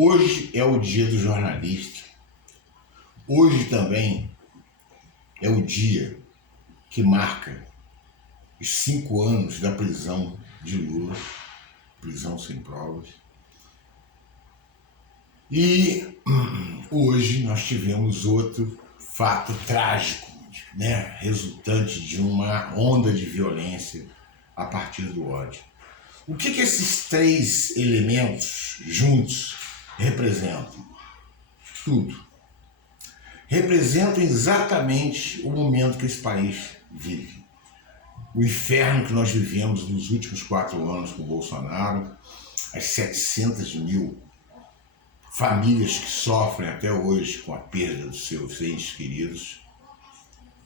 Hoje é o dia do jornalista. Hoje também é o dia que marca os 5 anos da prisão de Lula, prisão sem provas. E hoje nós tivemos outro fato trágico, né, resultante de uma onda de violência a partir do ódio. O que esses 3 elementos juntos representam? Tudo. Representam exatamente o momento que esse país vive. O inferno que nós vivemos nos últimos 4 anos com o Bolsonaro, as 700 mil famílias que sofrem até hoje com a perda dos seus entes queridos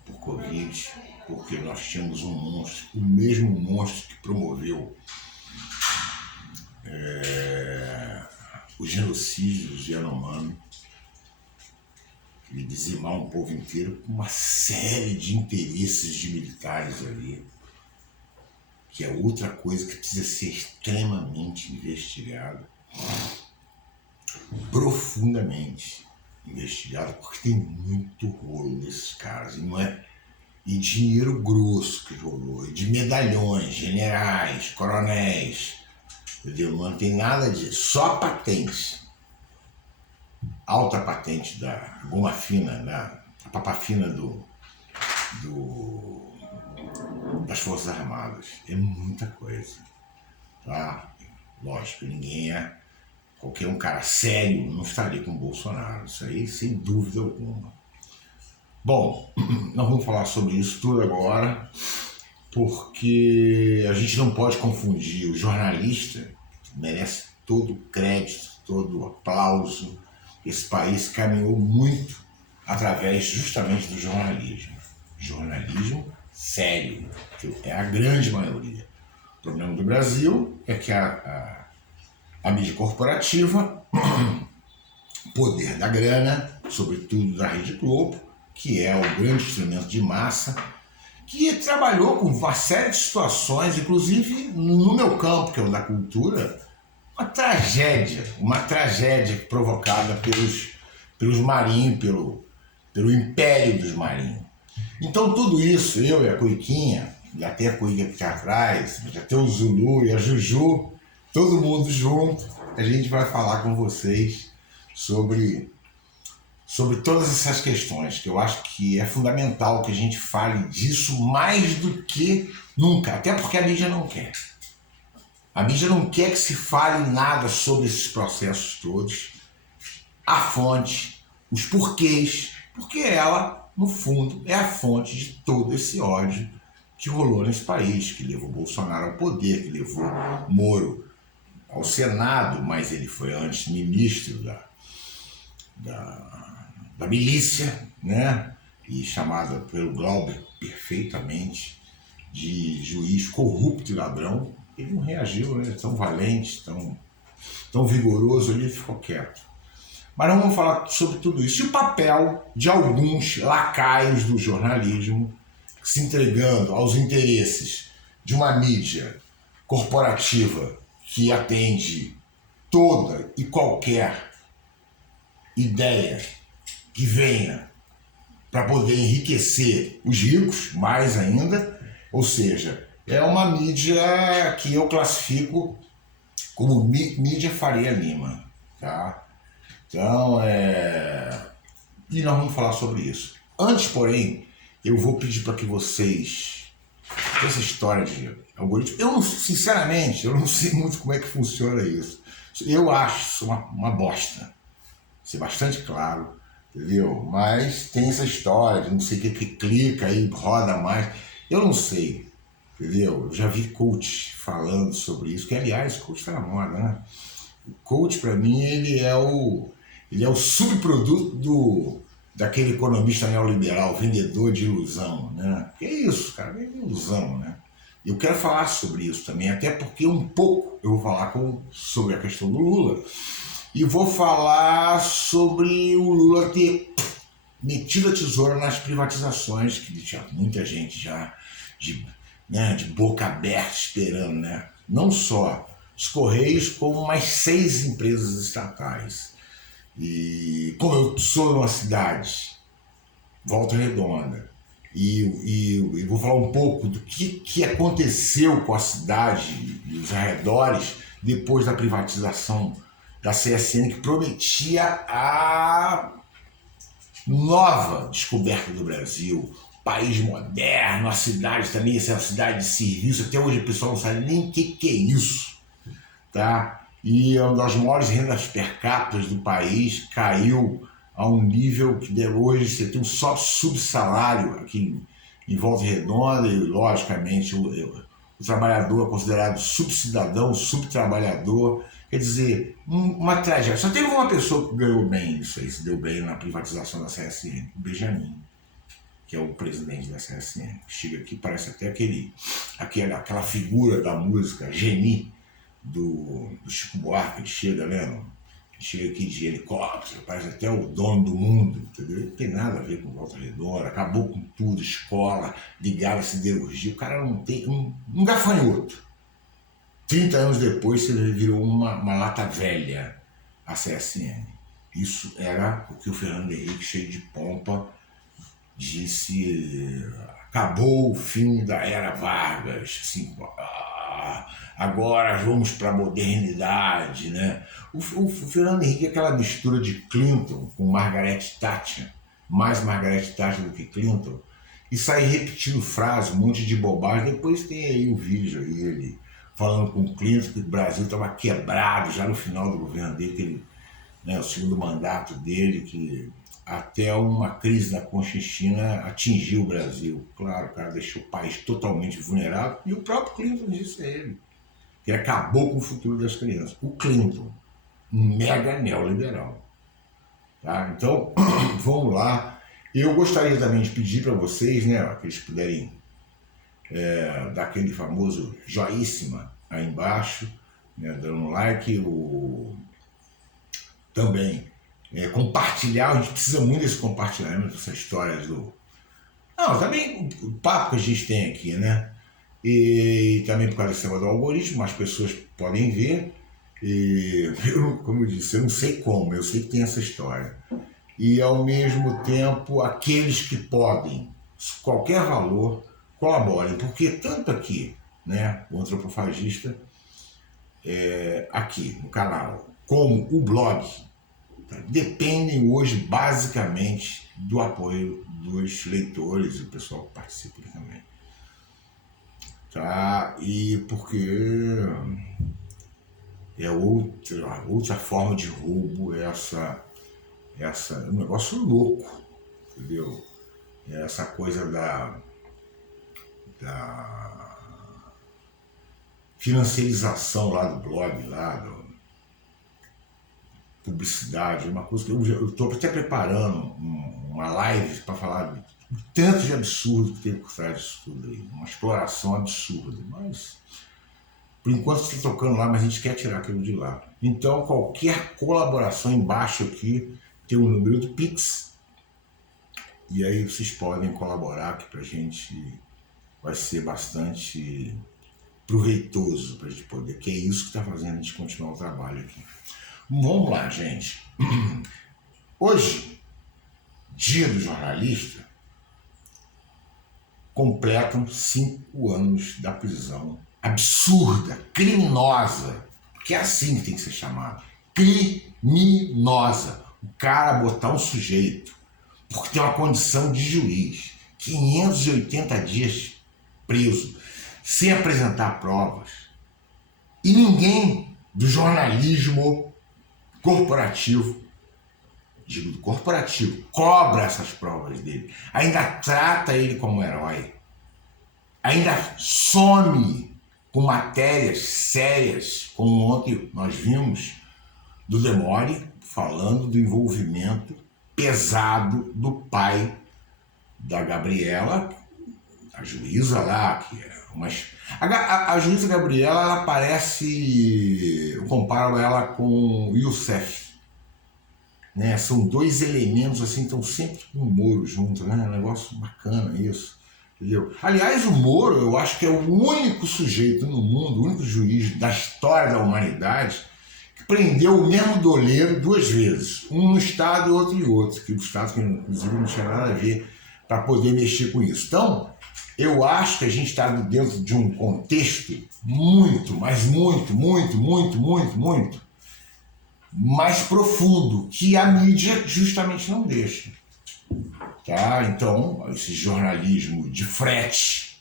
por Covid, porque nós tínhamos um monstro, o mesmo monstro que promoveu o genocídio dos Yanomami, e dizimar um povo inteiro com uma série de interesses de militares ali, que é outra coisa que precisa ser extremamente investigada, profundamente investigada, porque tem muito rolo desses caras, e dinheiro grosso que rolou, e de medalhões, generais, coronéis, entendeu? Não tem nada disso, só patentes. Alta patente da goma fina, da papa fina das Forças Armadas. É muita coisa, tá? Lógico, qualquer um cara sério não estaria com o Bolsonaro, isso aí sem dúvida alguma. Bom, nós vamos falar sobre isso tudo agora, porque a gente não pode confundir o jornalista, que merece todo o crédito, todo o aplauso. Esse país caminhou muito através justamente do jornalismo. Jornalismo sério, que é a grande maioria. O problema do Brasil é que a mídia corporativa, poder da grana, sobretudo da Rede Globo, que é o grande instrumento de massa, que trabalhou com uma série de situações, inclusive no meu campo, que é o da cultura, uma tragédia provocada pelos marinhos, pelo império dos marinhos. Então tudo isso, eu e a Cuiquinha, e até a Cuica aqui atrás, até o Zulu e a Juju, todo mundo junto, a gente vai falar com vocês sobre todas essas questões, que eu acho que é fundamental que a gente fale disso mais do que nunca, até porque a mídia não quer. A mídia não quer que se fale nada sobre esses processos todos, a fonte, os porquês, porque ela, no fundo, é a fonte de todo esse ódio que rolou nesse país, que levou Bolsonaro ao poder, que levou Moro ao Senado, mas ele foi antes ministro da milícia, né? E chamado pelo Glauber perfeitamente de juiz corrupto e ladrão. Ele não reagiu, né? Tão valente, tão vigoroso, ele ficou quieto. Mas nós vamos falar sobre tudo isso. E o papel de alguns lacaios do jornalismo se entregando aos interesses de uma mídia corporativa que atende toda e qualquer ideia que venha para poder enriquecer os ricos, mais ainda, ou seja, é uma mídia que eu classifico como mídia Faria Lima, tá? Então, e nós vamos falar sobre isso. Antes, porém, eu vou pedir para que vocês, essa história de algoritmo, sinceramente, eu não sei muito como é que funciona isso. Eu acho isso uma bosta, ser bastante claro, entendeu? Mas tem essa história de não sei o que clica e roda mais, eu não sei. Entendeu? Eu já vi coach falando sobre isso, que aliás, coach está na moda, né? O coach, para mim, ele é o subproduto daquele economista neoliberal, vendedor de ilusão, né? Que é isso, cara, é ilusão, né? Eu quero falar sobre isso também, até porque um pouco eu vou falar sobre a questão do Lula, e vou falar sobre o Lula ter metido a tesoura nas privatizações, que tinha muita gente já de boca aberta esperando, né? Não só os Correios como mais 6 empresas estatais. E como eu sou de uma cidade, Volta Redonda, e vou falar um pouco do que aconteceu com a cidade e os arredores depois da privatização da CSN, que prometia a nova descoberta do Brasil, país moderno, a cidade também, essa é uma cidade de serviço, até hoje o pessoal não sabe nem o que é isso, tá? E uma das maiores rendas per capita do país caiu a um nível que hoje você tem um só subsalário aqui em Volta Redonda e, logicamente, o trabalhador é considerado subcidadão, subtrabalhador. Quer dizer, uma tragédia. Só teve uma pessoa que ganhou bem isso aí, se deu bem na privatização da CSN, o Benjamin, que é o presidente da CSN. Chega aqui, parece até aquela figura da música Geni, do Chico Buarque, chega, né? Chega aqui de helicóptero, parece até o dono do mundo, entendeu? Não tem nada a ver com Volta Redonda, acabou com tudo, escola, ligado à siderurgia, o cara não tem um gafanhoto. 30 anos depois ele virou uma lata velha, a CSN. Isso era o que o Fernando Henrique, cheio de pompa, disse, acabou o fim da era Vargas, assim, agora vamos para a modernidade, né? O Fernando Henrique é aquela mistura de Clinton com Margaret Thatcher, mais Margaret Thatcher do que Clinton, e sai repetindo frase, um monte de bobagem. Depois tem aí o vídeo aí, ele falando com o Clinton que o Brasil estava quebrado já no final do governo dele, que ele, né, o segundo mandato dele, que até uma crise da Conchinchina atingiu o Brasil. Claro, o cara deixou o país totalmente vulnerável, e o próprio Clinton disse a ele que acabou com o futuro das crianças. O Clinton, um mega neoliberal. Tá? Então, vamos lá. Eu gostaria também de pedir para vocês, né, que eles puderem dar aquele famoso joíssima aí embaixo, né, dando um like, também compartilhar. A gente precisa muito desse compartilhamento, dessas histórias do... Não, também o papo que a gente tem aqui, né? E também por causa desse negócio do algoritmo, mais pessoas podem ver. E eu, como eu disse, eu não sei como, eu sei que tem essa história. E ao mesmo tempo, aqueles que podem, qualquer valor, colaborem, porque tanto aqui, né, o Antropofagista, aqui no canal, como o blog, dependem hoje basicamente do apoio dos leitores e o pessoal que participa também. Tá? E porque é outra forma de roubo, um negócio louco, entendeu? Essa coisa da financiarização lá do blog, lá do publicidade, uma coisa que eu estou até preparando uma live para falar do tanto de absurdo que tem por trás disso tudo aí, uma exploração absurda, mas por enquanto está tocando lá, mas a gente quer tirar aquilo de lá. Então qualquer colaboração embaixo aqui tem o número do Pix, e aí vocês podem colaborar aqui pra gente, vai ser bastante proveitoso para a gente poder, que é isso que está fazendo a gente continuar o trabalho aqui. Vamos lá, gente. Hoje, dia do jornalista, completam 5 anos da prisão absurda, criminosa, que é assim que tem que ser chamado, criminosa. O cara botar um sujeito, porque tem uma condição de juiz, 580 dias preso, sem apresentar provas, e ninguém do jornalismo corporativo, digo do corporativo, cobra essas provas dele, ainda trata ele como herói, ainda some com matérias sérias, como ontem nós vimos do Demore falando do envolvimento pesado do pai da Gabriela, a juíza lá, que é a juíza Gabriela, ela parece, eu comparo ela com o Youssef, né? São dois elementos assim, estão sempre com o Moro junto, né? É um negócio bacana isso. Entendeu? Aliás, o Moro, eu acho que é o único sujeito no mundo, o único juiz da história da humanidade que prendeu o mesmo doleiro 2 vezes, um no Estado e outro em outro, que o Estado, que inclusive, não tinha nada a ver para poder mexer com isso. Então, eu acho que a gente está dentro de um contexto muito, mas muito mais profundo, que a mídia justamente não deixa. Tá? Então, esse jornalismo de frete,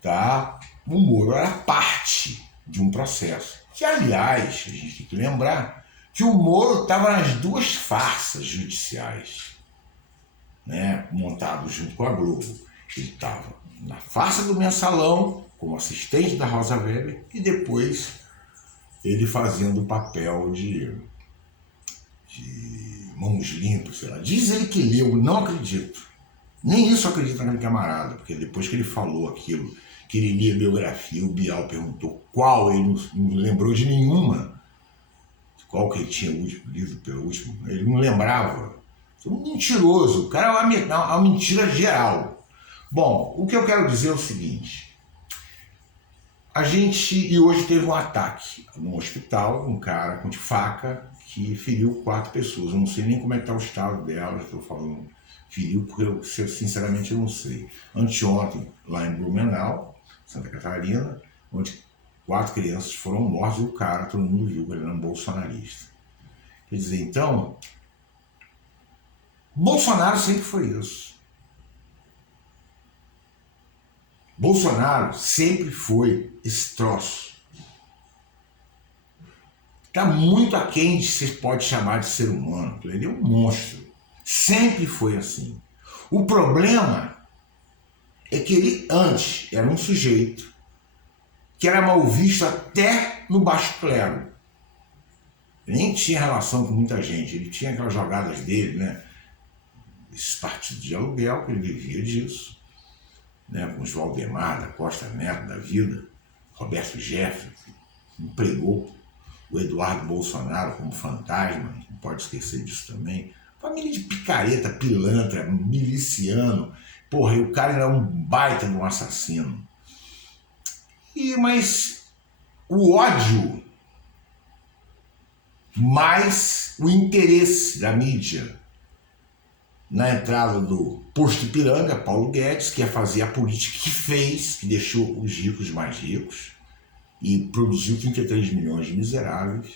tá? O Moro era parte de um processo. Que, aliás, a gente tem que lembrar que o Moro estava nas 2 farsas judiciais, né? Montado junto com a Globo. Ele estava na farsa do Mensalão, como assistente da Rosa Weber, e depois ele fazendo o papel de mãos limpas, sei lá. Diz ele que leu, não acredito. Nem isso eu acredito naquele camarada, porque depois que ele falou aquilo, que ele lia a biografia, o Bial perguntou qual, ele não lembrou de nenhuma. Qual que ele tinha lido pelo último, ele não lembrava. É um mentiroso, o cara é uma mentira geral. Bom, o que eu quero dizer é o seguinte. E hoje teve um ataque no hospital, um cara com faca que feriu 4 pessoas. Eu não sei nem como é que está o estado dela, estou falando feriu porque eu, sinceramente, eu não sei. Anteontem, lá em Blumenau, Santa Catarina, onde 4 crianças foram mortas e o cara, todo mundo viu que ele era um bolsonarista. Quer dizer, então, Bolsonaro sempre foi isso. Bolsonaro sempre foi esse troço. Está muito aquém de se pode chamar de ser humano. Ele é um monstro. Sempre foi assim. O problema é que ele antes era um sujeito que era mal visto até no baixo clero. Ele nem tinha relação com muita gente. Ele tinha aquelas jogadas dele, né? Esses partidos de aluguel, que ele vivia disso. Né, com os Valdemar, da Costa Neto, da vida, Roberto Jefferson, empregou o Eduardo Bolsonaro como fantasma, não pode esquecer disso também. Família de picareta, pilantra, miliciano, porra, e o cara era um baita de um assassino. Mas o ódio, mais o interesse da mídia, na entrada do posto Ipiranga, Paulo Guedes, que ia fazer a política que fez, que deixou os ricos mais ricos e produziu 33 milhões de miseráveis,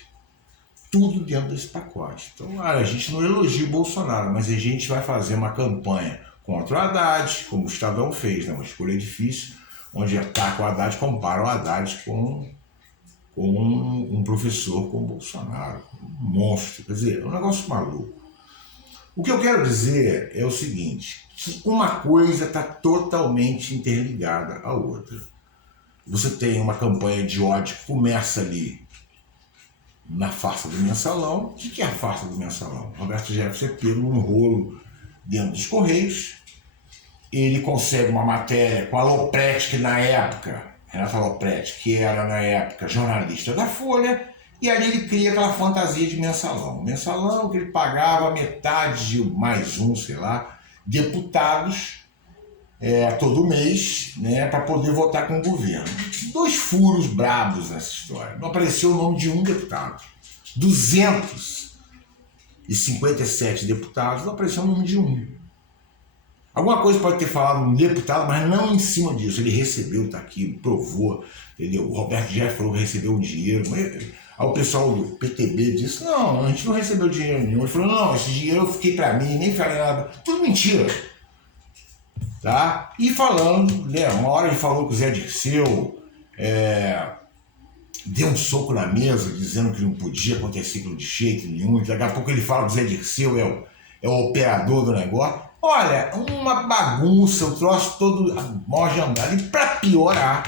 tudo dentro desse pacote. Então, a gente não elogia o Bolsonaro, mas a gente vai fazer uma campanha contra o Haddad, como o Estadão fez, né? Uma escolha difícil, onde ataca o Haddad, compara o Haddad com um professor como o Bolsonaro, um monstro. Quer dizer, é um negócio maluco. O que eu quero dizer é o seguinte, que uma coisa está totalmente interligada à outra. Você tem uma campanha de ódio que começa ali na farsa do Mensalão. O que é a farsa do Mensalão? Roberto Jefferson é pego num rolo dentro dos Correios, ele consegue uma matéria com a Lopretti, que na época, Renata Lopretti, que era na época jornalista da Folha, e ali ele cria aquela fantasia de mensalão. Mensalão que ele pagava metade de mais um, sei lá, deputados todo mês, né, para poder votar com o governo. 2 furos brabos nessa história. Não apareceu o nome de um deputado. 257 deputados, não apareceu o nome de um. Alguma coisa pode ter falado um deputado, mas não em cima disso. Ele recebeu, está aqui, provou, entendeu? O Roberto Jefferson recebeu um dinheiro. Aí o pessoal do PTB disse, não, a gente não recebeu dinheiro nenhum. Ele falou, não, esse dinheiro eu fiquei para mim, nem falei nada. Tudo mentira. Tá? E falando, né, uma hora ele falou que o Zé Dirceu deu um soco na mesa, dizendo que não podia acontecer aquilo de jeito nenhum. Daqui a pouco ele fala que o Zé Dirceu é o operador do negócio. Olha, uma bagunça, o troço todo mal agendado. E para piorar,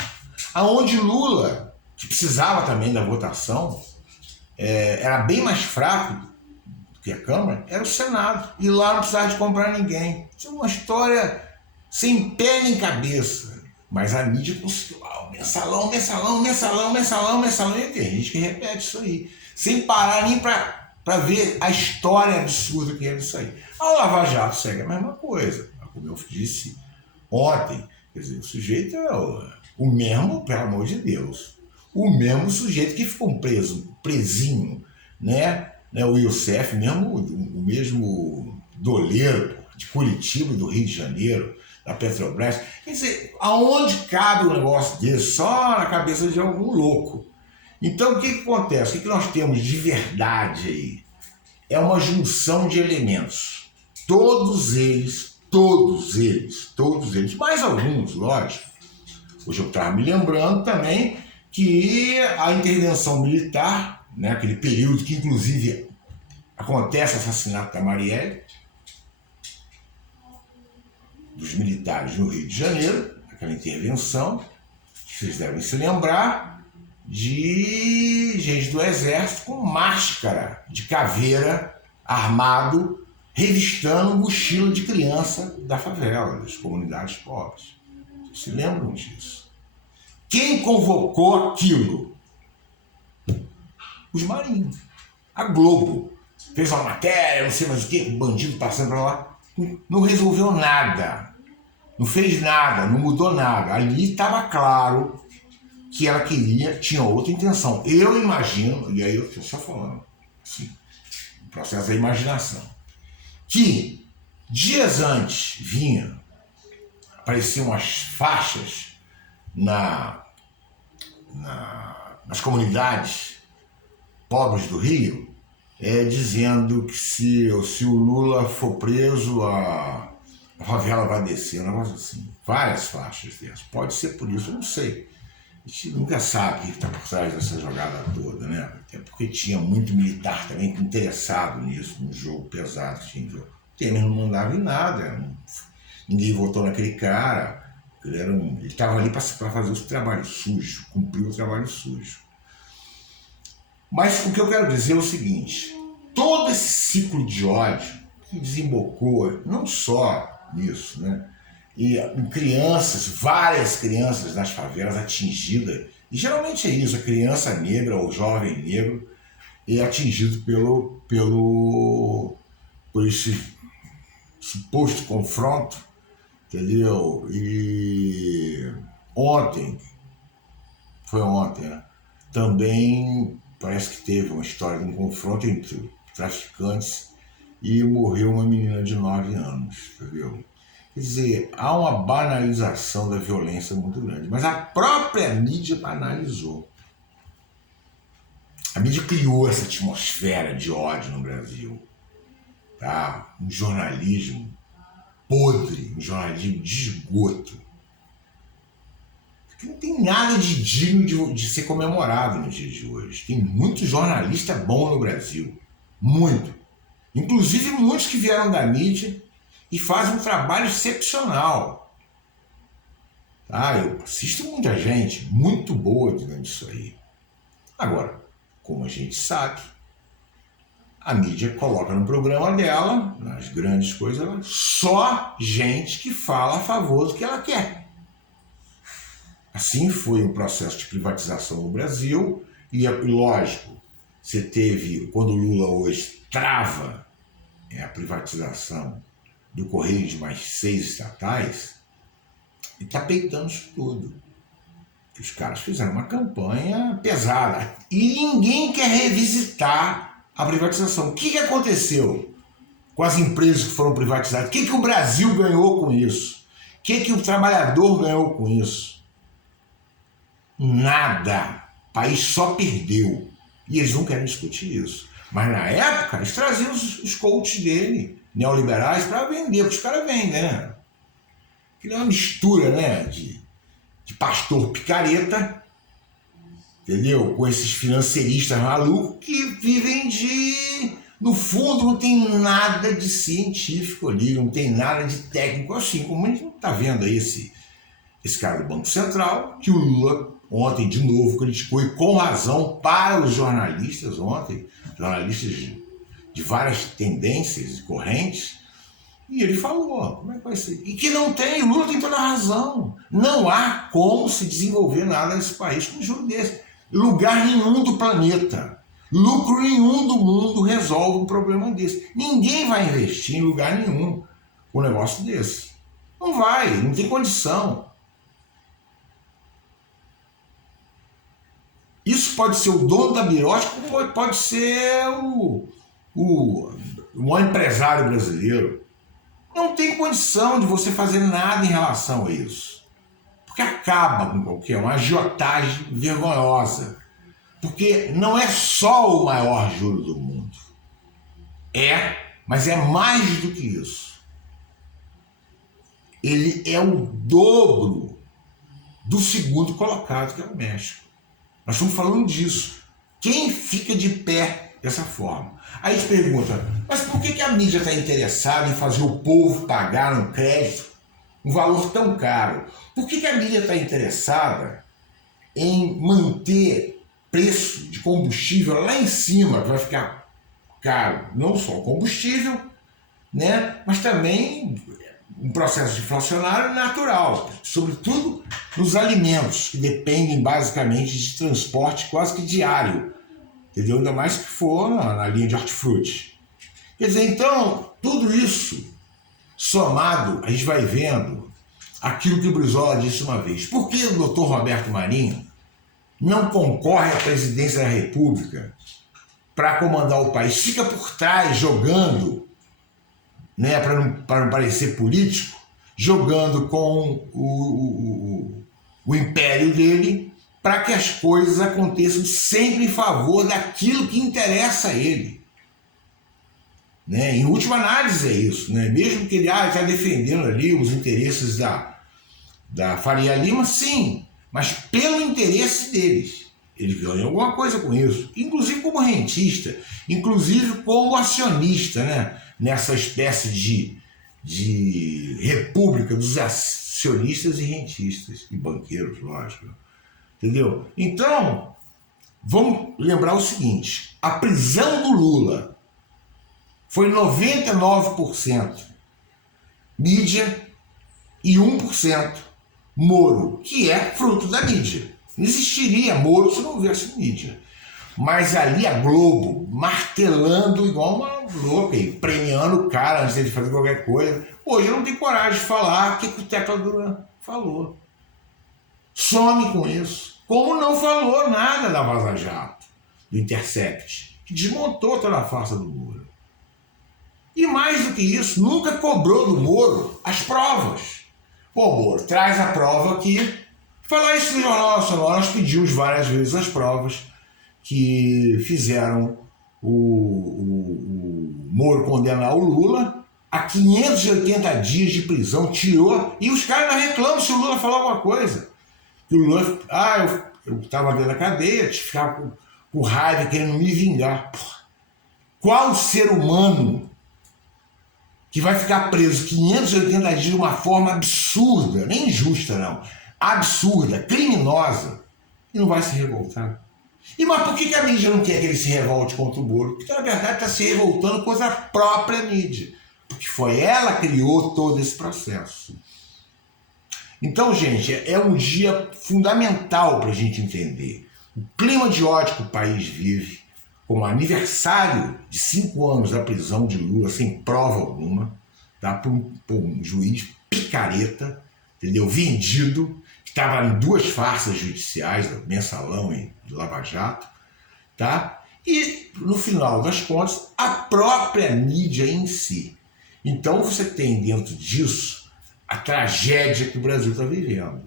aonde Lula, que precisava também da votação, era bem mais fraco do que a Câmara, era o Senado. E lá não precisava de comprar ninguém. Isso é uma história sem pé nem cabeça. Mas a mídia conseguiu, mensalão, mensalão, mensalão, mensalão, mensalão. E tem gente que repete isso aí, sem parar nem para ver a história absurda que é isso aí. A Lava Jato segue a mesma coisa. Como eu disse ontem, Quer dizer, o sujeito é o mesmo, pelo amor de Deus, o mesmo sujeito que ficou presinho, né? O Youssef, mesmo, o mesmo doleiro de Curitiba, do Rio de Janeiro, da Petrobras. Quer dizer, aonde cabe um negócio desse? Só na cabeça de algum louco. Então, o que acontece? O que nós temos de verdade aí? É uma junção de elementos. Todos eles, mais alguns, lógico. Hoje eu estava me lembrando também que a intervenção militar, né, aquele período que inclusive acontece o assassinato da Marielle, dos militares no Rio de Janeiro, aquela intervenção, vocês devem se lembrar de gente do exército com máscara de caveira, armado, revistando mochila de criança da favela, das comunidades pobres. Vocês se lembram disso? Quem convocou aquilo? Os marinhos. A Globo fez uma matéria, não sei mais o que, um bandido passando para lá. Não resolveu nada. Não fez nada, não mudou nada. Ali estava claro que ela tinha outra intenção. Eu imagino, e aí eu estou só falando, assim, o processo da imaginação, que dias antes apareciam as faixas nas comunidades pobres do Rio, dizendo que se o Lula for preso, a favela vai descer, um negócio assim. Várias faixas dessas. Pode ser por isso, eu não sei. A gente nunca sabe o que está por trás dessa jogada toda, né? Até porque tinha muito militar também interessado nisso, num jogo pesado. O Temer não mandava em nada, ninguém votou naquele cara. Ele estava ali para fazer o trabalho sujo, cumprir o trabalho sujo. Mas o que eu quero dizer é o seguinte: todo esse ciclo de ódio que desembocou não só nisso, né? E crianças, várias crianças nas favelas atingidas, e geralmente é isso, a criança negra ou jovem negro é atingido por esse suposto confronto, entendeu? E foi ontem, né? Também parece que teve uma história de um confronto entre traficantes e morreu uma menina de 9 anos, entendeu? Quer dizer, há uma banalização da violência muito grande, mas a própria mídia banalizou. A mídia criou essa atmosfera de ódio no Brasil, tá? Um jornalismo podre, um jornalismo de esgoto, que não tem nada de digno de ser comemorado nos dias de hoje. Tem muito jornalista bom no Brasil, muito. Inclusive muitos que vieram da mídia e fazem um trabalho excepcional. Tá? Eu assisto muita gente muito boa dentro disso aí. Agora, como a gente sabe, a mídia coloca no programa dela, nas grandes coisas, só gente que fala a favor do que ela quer. Assim foi o processo de privatização no Brasil, e lógico, você teve, quando o Lula hoje trava a privatização do Correio de mais 6 estatais, e está peitando isso tudo. Os caras fizeram uma campanha pesada e ninguém quer revisitar a privatização. O que aconteceu com as empresas que foram privatizadas? O que o Brasil ganhou com isso? O que o trabalhador ganhou com isso? Nada. O país só perdeu. E eles não querem discutir isso. Mas na época, eles traziam os coaches dele, neoliberais, para vender, porque os caras vendem, né? Aquilo é uma mistura, né, de pastor picareta, entendeu? Com esses financeiristas malucos que vivem no fundo, não tem nada de científico ali, não tem nada de técnico, assim como a gente está vendo aí esse cara do Banco Central, que o Lula ontem de novo criticou, e com razão, para os jornalistas ontem, jornalistas de várias tendências e correntes, e ele falou, como é que vai ser? E que não tem, o Lula tem toda a razão. Não há como se desenvolver nada nesse país com um juro desse. Lugar nenhum do planeta, lucro nenhum do mundo resolve um problema desse. Ninguém vai investir em lugar nenhum com um negócio desse. Não vai, não tem condição. Isso pode ser o dono da birosca, como pode ser um empresário brasileiro. Não tem condição de você fazer nada em relação a isso. Porque acaba com uma agiotagem vergonhosa. Porque não é só o maior juro do mundo. Mas é mais do que isso. Ele é o dobro do segundo colocado, que é o México. Nós estamos falando disso. Quem fica de pé dessa forma? Aí a gente pergunta, mas por que a mídia está interessada em fazer o povo pagar no crédito um valor tão caro? Por que a mídia está interessada em manter preço de combustível lá em cima, que vai ficar caro, não só o combustível, né, mas também um processo inflacionário natural, sobretudo nos alimentos, que dependem basicamente de transporte quase que diário, entendeu? Ainda mais que for na linha de hortifruti. Quer dizer, então, tudo isso somado, a gente vai vendo aquilo que o Brizola disse uma vez. Por que o doutor Roberto Marinho não concorre à presidência da República para comandar o país? Fica por trás, jogando, né, para não parecer político, jogando com o império dele para que as coisas aconteçam sempre em favor daquilo que interessa a ele. Né? Em última análise é isso. Né? Mesmo que ele está defendendo ali os interesses da Faria Lima, sim, mas pelo interesse deles. Ele ganha alguma coisa com isso, inclusive como rentista, inclusive como acionista, né? Nessa espécie de república dos acionistas e rentistas, e banqueiros, lógico. Entendeu? Então, vamos lembrar o seguinte, a prisão do Lula foi 99% mídia e 1% Moro, que é fruto da mídia. Não existiria Moro se não houvesse mídia. Mas ali a Globo martelando igual uma louca, premiando o cara antes de fazer qualquer coisa. Hoje eu não tenho coragem de falar o que o Tecla Duran falou. Some com isso. Como não falou nada da Vaza Jato, do Intercept, que desmontou toda a farsa do Moro. E mais do que isso, nunca cobrou do Moro as provas. Pô, Moro, traz a prova aqui. Falar isso no Jornal Nacional, nós pedimos várias vezes as provas que fizeram o Moro condenar o Lula a 580 dias de prisão, tirou, e os caras ainda reclamam se o Lula falar alguma coisa. E o Lula, eu estava dentro da cadeia, ficava com raiva, querendo me vingar. Porra, qual ser humano que vai ficar preso 580 dias de uma forma absurda, nem injusta não, absurda, criminosa, e não vai se revoltar? E mas por que a mídia não quer que ele se revolte contra o Moro? Porque na verdade está se revoltando contra a própria mídia, porque foi ela que criou todo esse processo. Então, gente, é um dia fundamental para a gente entender o clima de ódio que o país vive, com o aniversário de 5 anos da prisão de Lula sem prova alguma, tá? por um juiz picareta, entendeu? Vendido, que estava em 2 farsas judiciais, Mensalão e Lava Jato, tá? E, no final das contas, a própria mídia em si. Então, você tem dentro disso a tragédia que o Brasil está vivendo,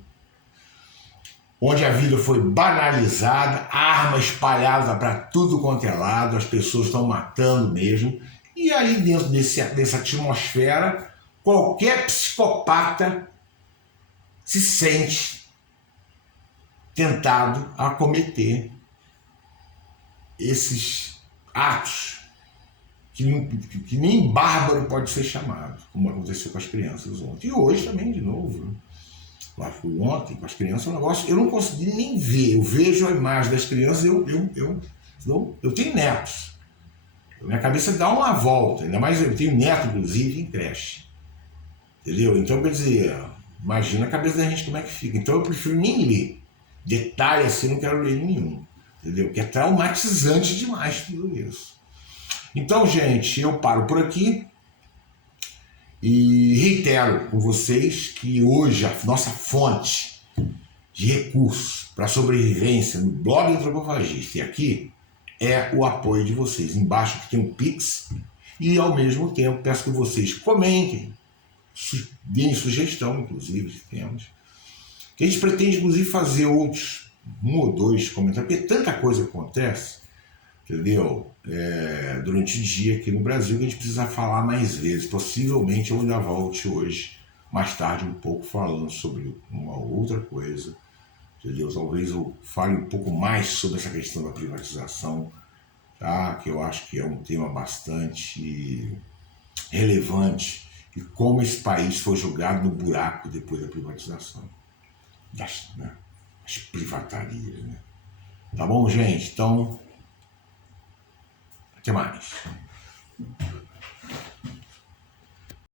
onde a vida foi banalizada, arma espalhada para tudo quanto é lado, as pessoas estão matando mesmo, e aí dentro dessa atmosfera, qualquer psicopata se sente tentado a cometer esses atos que nem bárbaro pode ser chamado, como aconteceu com as crianças ontem. E hoje também, de novo. Né? Lá fui ontem com as crianças, é um negócio, eu não consegui nem ver. Eu vejo a imagem das crianças, eu tenho netos. Minha cabeça dá uma volta, ainda mais eu tenho neto, inclusive, em creche. Entendeu? Então, quer dizer, imagina a cabeça da gente como é que fica. Então eu prefiro nem ler. Detalhe assim, não quero ler nenhum. Entendeu? Porque é traumatizante demais tudo isso. Então, gente, eu paro por aqui e reitero com vocês que hoje a nossa fonte de recursos para sobrevivência no blog Antropofagista e aqui é o apoio de vocês. Embaixo que tem um Pix e ao mesmo tempo peço que vocês comentem, deem sugestão, inclusive, se temos. Que a gente pretende, inclusive, fazer outros, um ou dois comentários, porque tanta coisa acontece, entendeu? Durante o dia aqui no Brasil que a gente precisa falar mais vezes. Possivelmente eu ainda volte hoje, mais tarde, um pouco falando sobre uma outra coisa, entendeu? Talvez eu fale um pouco mais sobre essa questão da privatização, tá? Que eu acho que é um tema bastante relevante e como esse país foi jogado no buraco depois da privatização, das privatarias, né? Tá bom, gente? Então, até mais.